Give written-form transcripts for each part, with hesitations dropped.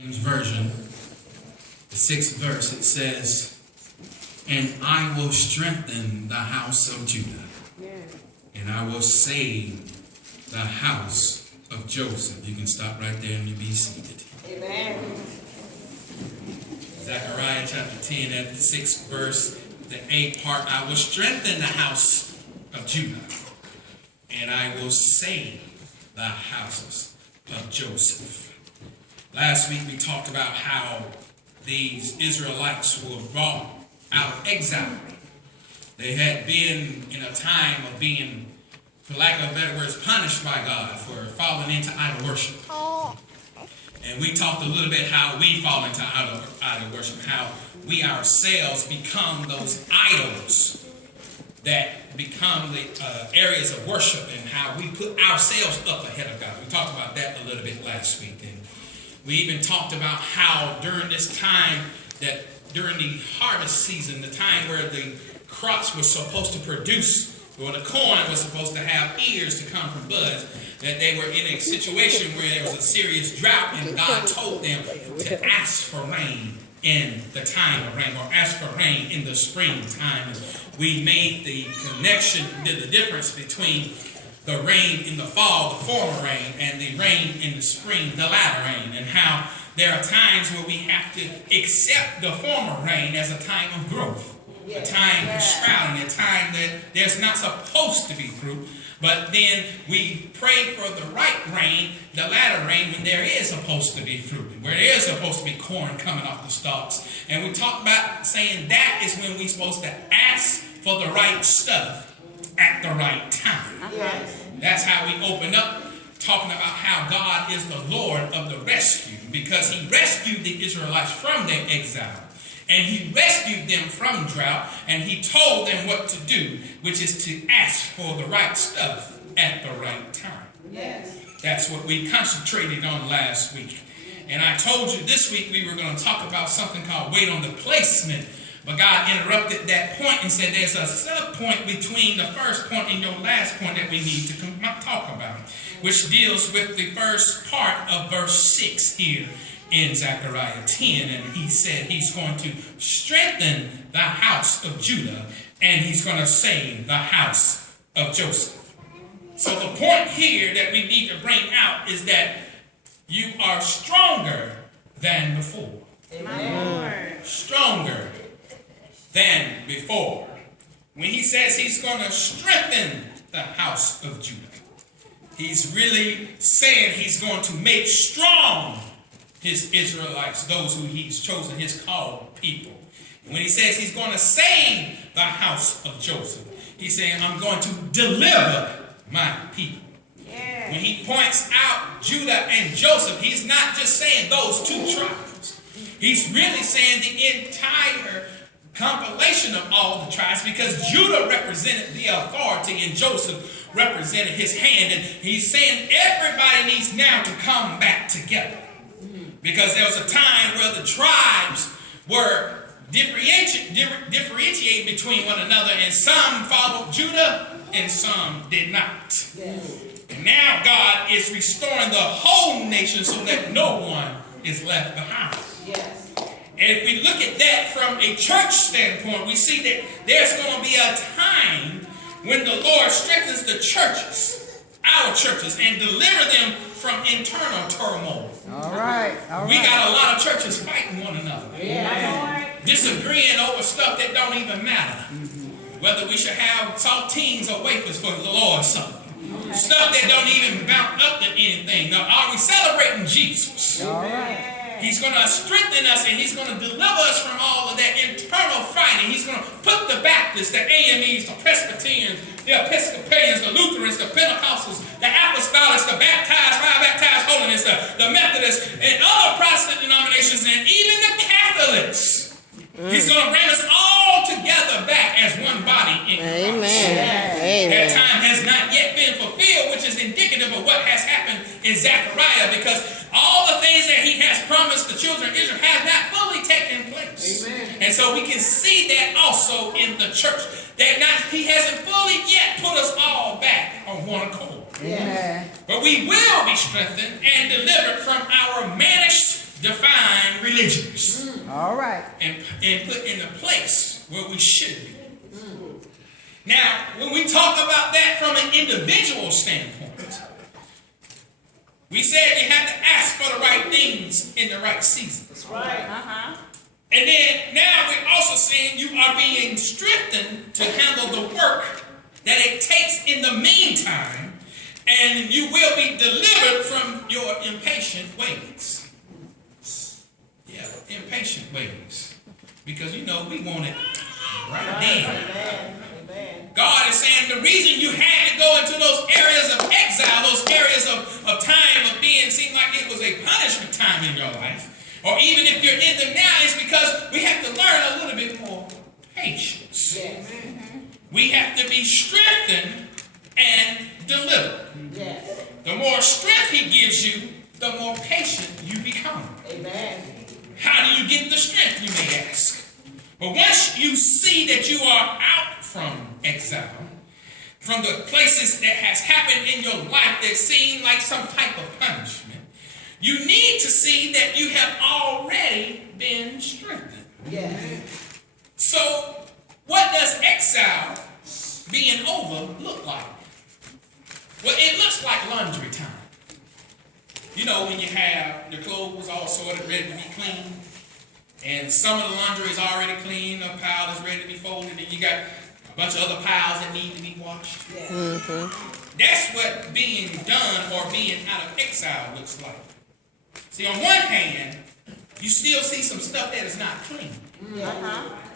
Version, the 6th verse, it says, "And I will strengthen the house of Judah, and I will save the house of Joseph." You can stop right there and you be seated. Amen. Zechariah chapter 10 at the 6th verse, the 8th part, "I will strengthen the house of Judah, and I will save the houses of Joseph." Last week we talked about how these Israelites were brought out of exile. They had been in a time of being, for lack of better words, punished by God for falling into idol worship. And we talked a little bit how we fall into idol worship, how we ourselves become those idols that become the areas of worship, and how we put ourselves up ahead of God. We talked about that a little bit last week. And we even talked about how during this time, that during the harvest season, the time where the crops were supposed to produce, or the corn was supposed to have ears to come from buds, that they were in a situation where there was a serious drought, and God told them to ask for rain in the time of rain, or ask for rain in the springtime. And we made the connection, did the difference between the rain in the fall, the former rain, and the rain in the spring, the latter rain, and how there are times where we have to accept the former rain as a time of growth, a time for sprouting, a time that there's not supposed to be fruit, but then we pray for the right rain, the latter rain, when there is supposed to be fruit, where there is supposed to be corn coming off the stalks. And we talked about saying that is when we're supposed to ask for the right stuff at the right time. That's how we open up talking about how God is the Lord of the rescue, because he rescued the Israelites from their exile, and he rescued them from drought, and he told them what to do, which is to ask for the right stuff at the right time. That's what we concentrated on last week. And I told you this week we were going to talk about something called wait on the placement. But God interrupted that point and said there's a sub-point between the first point and your last point that we need to talk about, which deals with the first part of verse 6 here in Zechariah 10. And he said he's going to strengthen the house of Judah, and he's going to save the house of Joseph. So the point here that we need to bring out is that you are stronger than before. Amen. Stronger than before. When he says he's going to strengthen the house of Judah, he's really saying he's going to make strong his Israelites, those who he's chosen, his called people. And when he says he's going to save the house of Joseph, he's saying, I'm going to deliver my people. When he points out Judah and Joseph, he's not just saying those two tribes. He's really saying the entire compilation of all the tribes, because Judah represented the authority and Joseph represented his hand. And he's saying everybody needs now to come back together, because there was a time where the tribes were differentiating between one another, and some followed Judah and some did not. And now God is restoring the whole nation so that no one is left behind. And if we look at that from a church standpoint, we see that there's going to be a time when the Lord strengthens the churches, our churches, and deliver them from internal turmoil. All right. We got a lot of churches fighting one another, disagreeing over stuff that don't even matter. Whether we should have saltines or wafers for the Lord's Supper. Stuff that don't even mount up to anything. Now, are we celebrating Jesus? All right. He's going to strengthen us, and he's going to deliver us from all of that internal fighting. He's going to put the Baptists, the AMEs, the Presbyterians, the Episcopalians, the Lutherans, the Pentecostals, the Apostolics, the Baptized, Fire Baptized Holiness, the Methodists, and other Protestant denominations, and even the Catholics. He's going to bring us all together back as one body in Christ. That time has not yet been fulfilled, which is indicative of what has happened in Zechariah, because all the things that he has promised the children of Israel have not fully taken place. And so we can see that also in the church, that he hasn't fully yet put us all back on one accord. But we will be strengthened and delivered from our mannish, defiled religions. All right. And put in a place where we should be. Now, when we talk about that from an individual standpoint, we said you have to ask for the right things in the right season. That's right. And then now we're also saying you are being strengthened to handle the work that it takes in the meantime, and you will be delivered from your impatient ways. Yeah, impatient ways. Because we want it right then. God is saying the reason you had to go into those areas of exile, those areas of time of being, seemed like it was a punishment time in your life, or even if you're in them now, is because we have to learn a little bit more patience. Yes. We have to be strengthened and delivered. Yes. The more strength he gives you, the more patient you become. Amen. How do you get the strength, you may ask? But once you see that you are out from exile, from the places that has happened in your life that seem like some type of punishment, you need to see that you have already been strengthened. Yes. So, what does exile being over look like? Well, it looks like laundry time. You know, when you have your clothes all sorted, ready to be clean, and some of the laundry is already clean, a pile is ready to be folded, and you got a bunch of other piles that need to be washed. Yes. That's what being done or being out of exile looks like. See, on one hand, you still see some stuff that is not clean,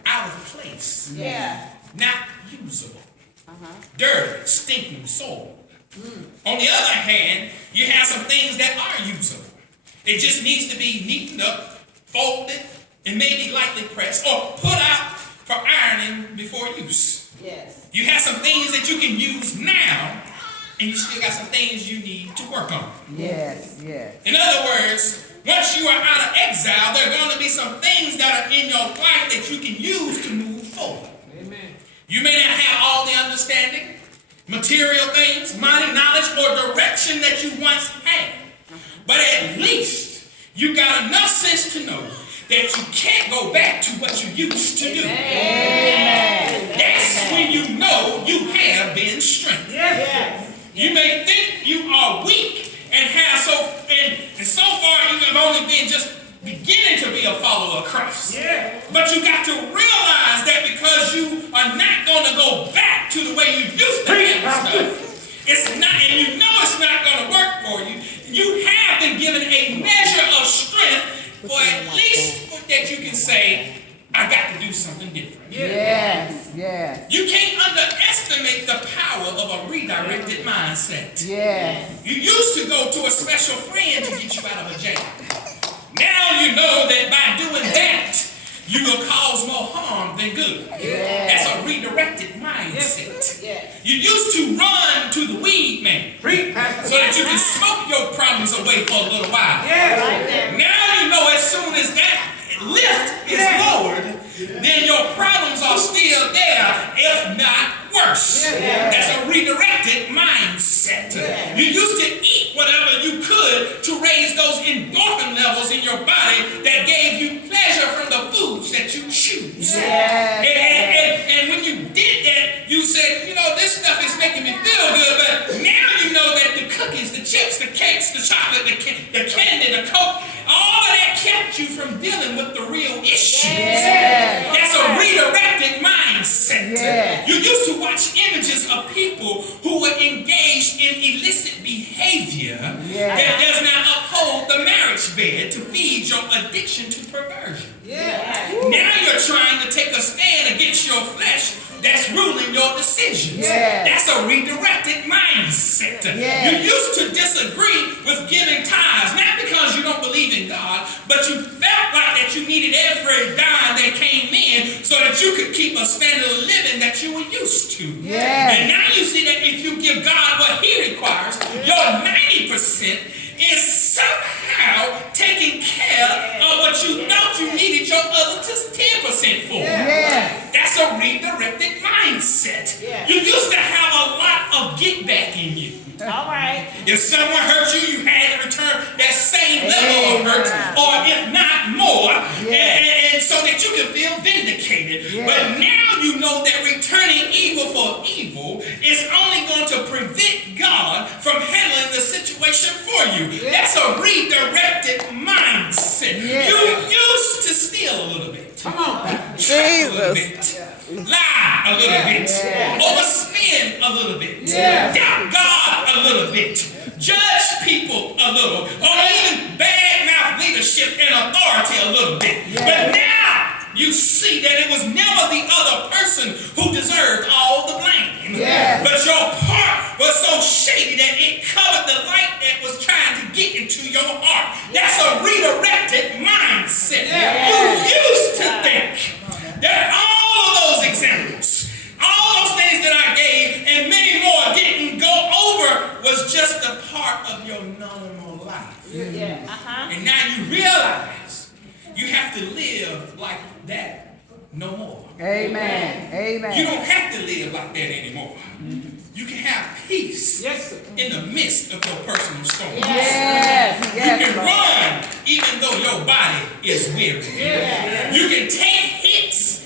out of place, not usable, dirty, stinking, soiled. On the other hand, you have some things that are usable. It just needs to be neatened up, folded, and maybe lightly pressed or put out for ironing before use. Yes. You have some things that you can use now, and you still got some things you need to work on. Yes, yes. In other words, once you are out of exile, there are going to be some things that are in your life that you can use to move forward. Amen. You may not have all the understanding, material things, money, knowledge, or direction that you once had. But at least you got enough sense to know that you can't go back to what you used to do. Amen. That's when you know you have been strengthened. Yes. You may think you are weak and so far you have only been just beginning to be a follower of Christ. Yeah. But you got to realize that because you are not going to go back to the way you used to handle stuff, it's not, and you know it's not going to work for you. You have been given a measure of strength for at least that you can say, I got to do something different. Yes, yes. You can't underestimate the power of a redirected mindset. Yes. You used to go to a special friend to get you out of a jam. Now you know that by doing that, you will cause more harm than good. Yes. That's a redirected mindset. Yes. You used to run to the weed man so that you can smoke your problems away for a little while. Now you know as soon as that lift is lowered, then your problems are still there, if not worse. That's a redirected mindset. You used to eat whatever you could to raise those endorphin levels in your body that gave you pleasure from the foods that you choose. And when you did that, you said, you know, this stuff is making me feel good, but now you know that the cookies, the chips, the cakes, the chocolate, the candy, the Coke, all of that kept you from dealing with the real issues. That's a redirected mindset. You used to watch images of people who were engaged in illicit behavior that does not uphold the marriage bed to feed your addiction to perversion. Now you're trying to take a stand against your flesh that's ruling your decisions. That's a redirected mindset. You used to disagree with giving tithes, not because you don't believe in God, but you felt like that you needed every dime that came in so that you could keep a standard of living that you were used to. And now you see that if you give God what He requires, your 90% is somehow taking care of what you thought you needed your other 10% for. That's a redirected mindset. You used to have a lot of get back in you. All right. If someone hurt you, you had to return that same level of hurt, or if not more. know that returning evil for evil is only going to prevent God from handling the situation for you. That's a redirected mindset. Yeah. You used to steal a little bit. Come on. Cheat a little bit. Lie a little bit. Overspend a little bit. Doubt God a little bit. Judge people a little. Or even badmouth leadership and authority a little bit. But now you see that it was never the other person who deserved all the blame. But your part was so shady that it covered the light that was trying to get into your heart. That's a redirected mindset. You used to think that all of those examples, all those things that I gave, and many more didn't go over, was just a part of your normal life. And now you realize you have to live like that no more. Amen. Amen. You don't have to live like that anymore. You can have peace in the midst of your personal storm. Yes. You Yes, can Lord. run even though your body is weary. You can take hits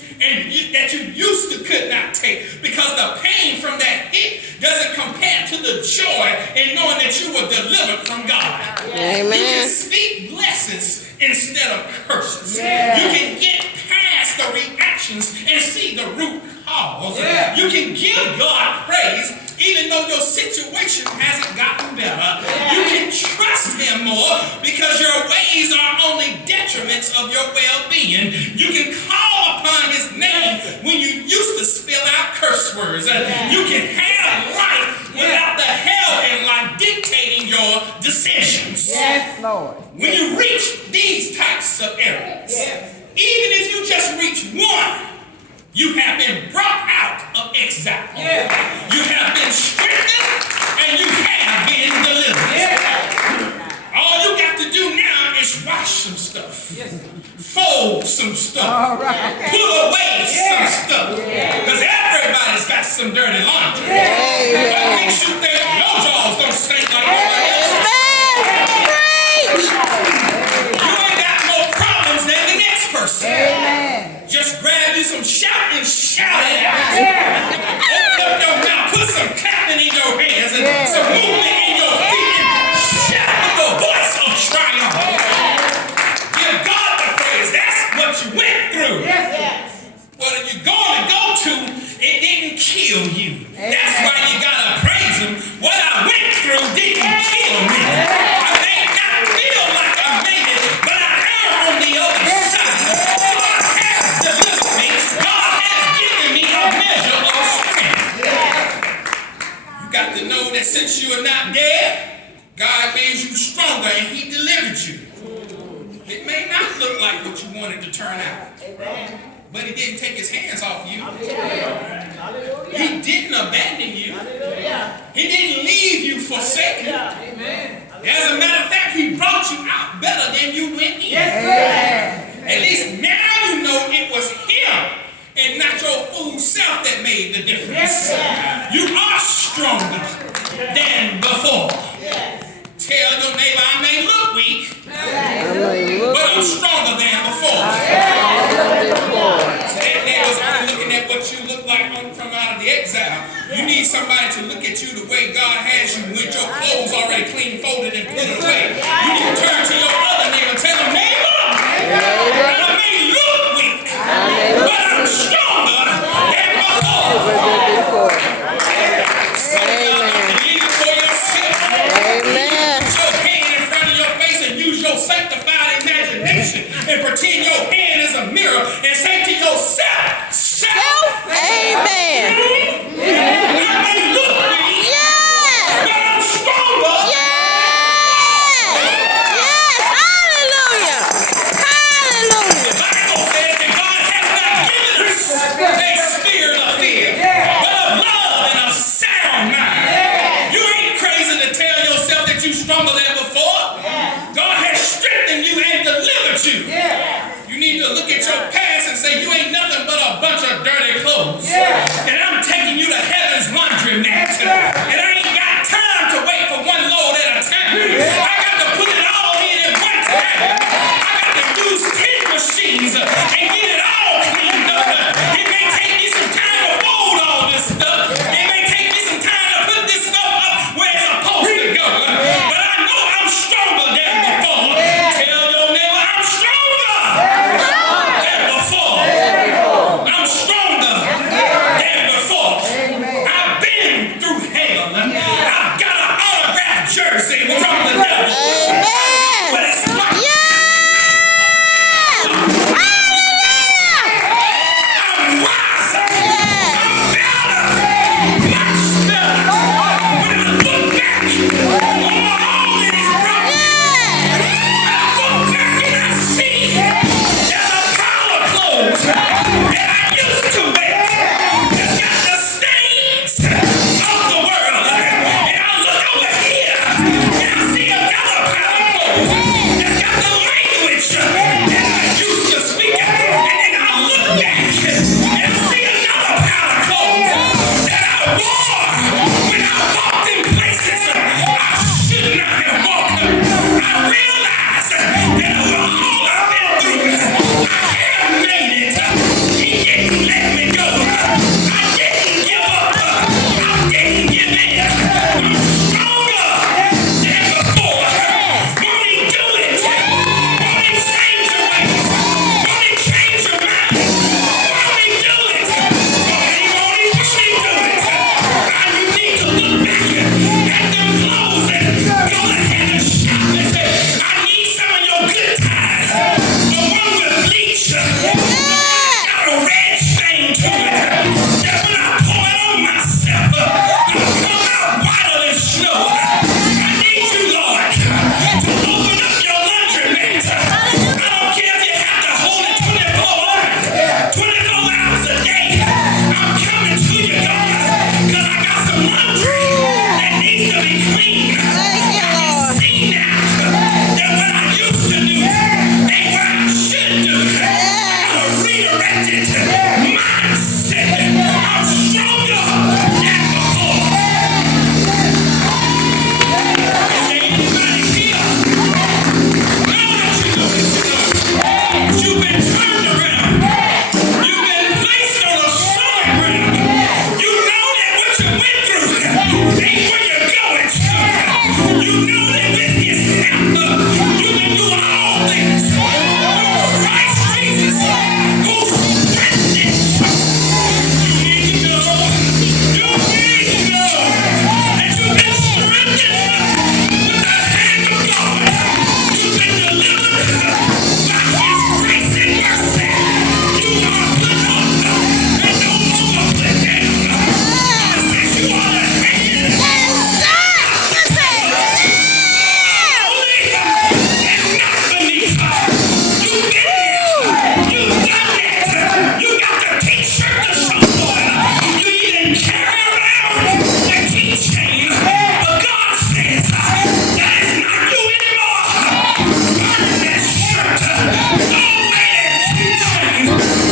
that you used to could not take, because the pain from that hit doesn't compare to the joy in knowing that you were delivered from God. You can speak blessings instead of curses. You can get past the reactions and see the root cause. You can give God praise even though your situation hasn't gotten better. You can trust him more because your ways are only detriments of your well-being. You can call upon his name when you used to spill out curse words. You can have life without the hell in life dictating your decisions. Yes, Lord. When you reach these types of areas, even if you just reach one, you have been brought out of exile. You have been strengthened and you have been delivered. All you got to do now is wash some stuff. Fold some stuff. All right. Put away some stuff. Because everybody's got some dirty laundry. What makes you think your jaws don't stink like nobody else's? You ain't got more problems than the next person. Amen. Just grab you some shout and shout it out. Open up your mouth, put some clapping in your hands and some movement in your feet and shout with the voice of triumph. Give God the praise. That's what you went through. What you're going to go to, it didn't kill you. That's why you got to praise him. What I went through didn't kill me. I may not feel like I made it, but I am on the other side. God has delivered me. God has given me a measure of strength. You got to know that since you are not dead, God made you stronger and he delivered you. It may not look like what you wanted to turn out. But he didn't take his hands off you. He didn't abandon you. He didn't leave you forsaken. As a matter of fact, he brought you out better than you went in. At least now you know it was him and not your fool self that made the difference. You are stronger than before. Tell your neighbor, I may look weak, but I'm stronger than before. So that neighbor's only looking at what you look like from out of the exile. You need somebody to look at you the way God has you with your clothes already clean, folded, and put away. You need to turn to your other neighbor and tell him, neighbor, I may look weak, but I'm stronger than before. Sanctified imagination and pretend your hand is a mirror and say to yourself, self, amen. I may look weak, but I'm stronger. Hallelujah. The Bible says that God has not given us a spirit of fear, but of love and a sound mind. You ain't crazy to tell yourself that you're stronger than before. God has strengthened you and delivered you. You need to look at your past and say, you ain't nothing but a bunch of dirty clothes. And I'm taking you to heaven's laundromat. And I ain't got time to wait for one load at a time. I got to put it all in at one time. I got to use 10 machines and get it all cleaned up. It may take me some time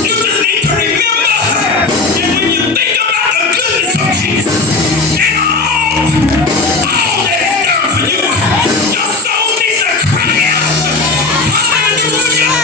You just need to remember that when you think about the goodness of Jesus and all that He's done for you, your soul needs to cry out. Hallelujah!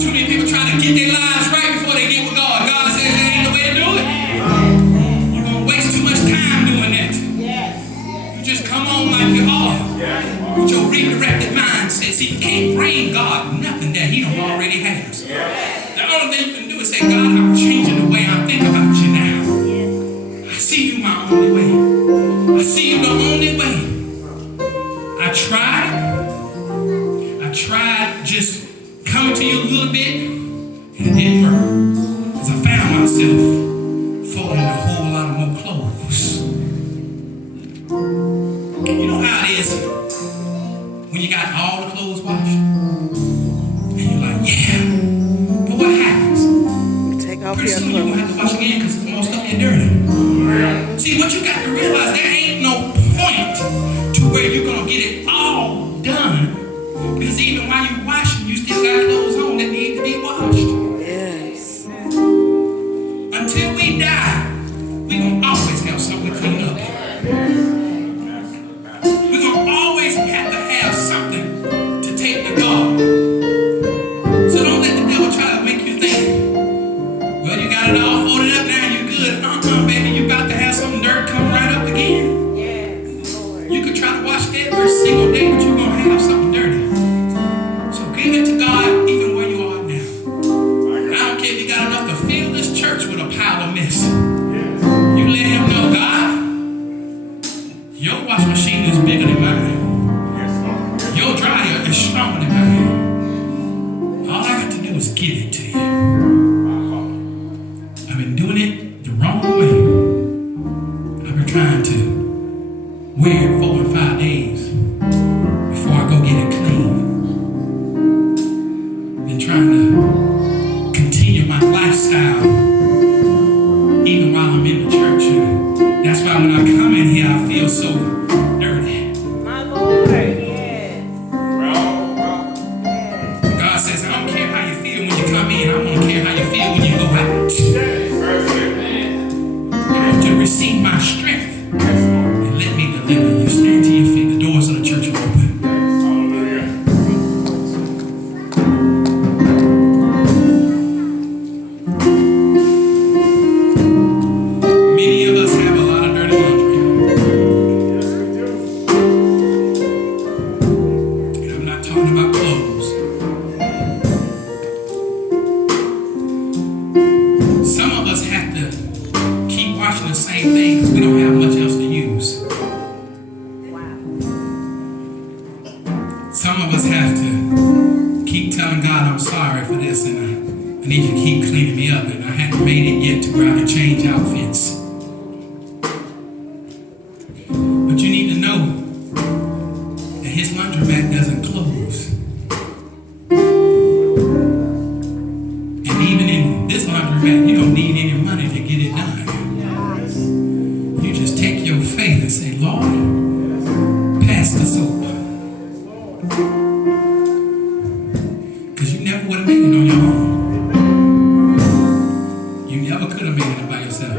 Too many people trying to get their lives right before they get with God. God says that ain't the way to do it. See, what you got to realize, there ain't no point to where you're going to get it all done. Because even while you're washing, you still got clothes on that need to be washed. Yes. Until we die, we're going to always have something to clean up. We're going to always have to have something to take to God. So don't let the devil try to make you think, well, you got it all folded up now, you're good. Baby, you about to have some dirt come right up again. You could try to wash every single day, but you're going to have something dirty. So give it to God even where you are now. I don't care if you got enough to fill this church with a pile of mess. You let him know, God, your wash machine is bigger than mine. Your dryer is stronger than mine. All I got to do is give it to you. I've been doing it the wrong way. I've been trying to wear it 4 and 5 days before I go get it clean. Been trying to continue my lifestyle even while I'm in the church. That's why when I come in here, I feel so dirty. My Lord, yes. God says, I don't care how you feel when you come in. I don't care how you feel when you go out. You have to receive my strength and let me deliver you. Stand to your feet. The doors of the church are open. Many of us have a lot of dirty laundry. And I'm not talking about clothes. Some of us have to keep washing the same thing because we don't have much else to use. Some of us have to keep telling God, I'm sorry for this, and I need you to keep cleaning me up. And I haven't made it yet to where I can change outfits. But you need to know that his laundromat doesn't close. And even in this laundromat, you don't need any money to get it done. You just take your faith and say, Lord, pass the soap. Because you never would have made it on your own. You never could have made it by yourself.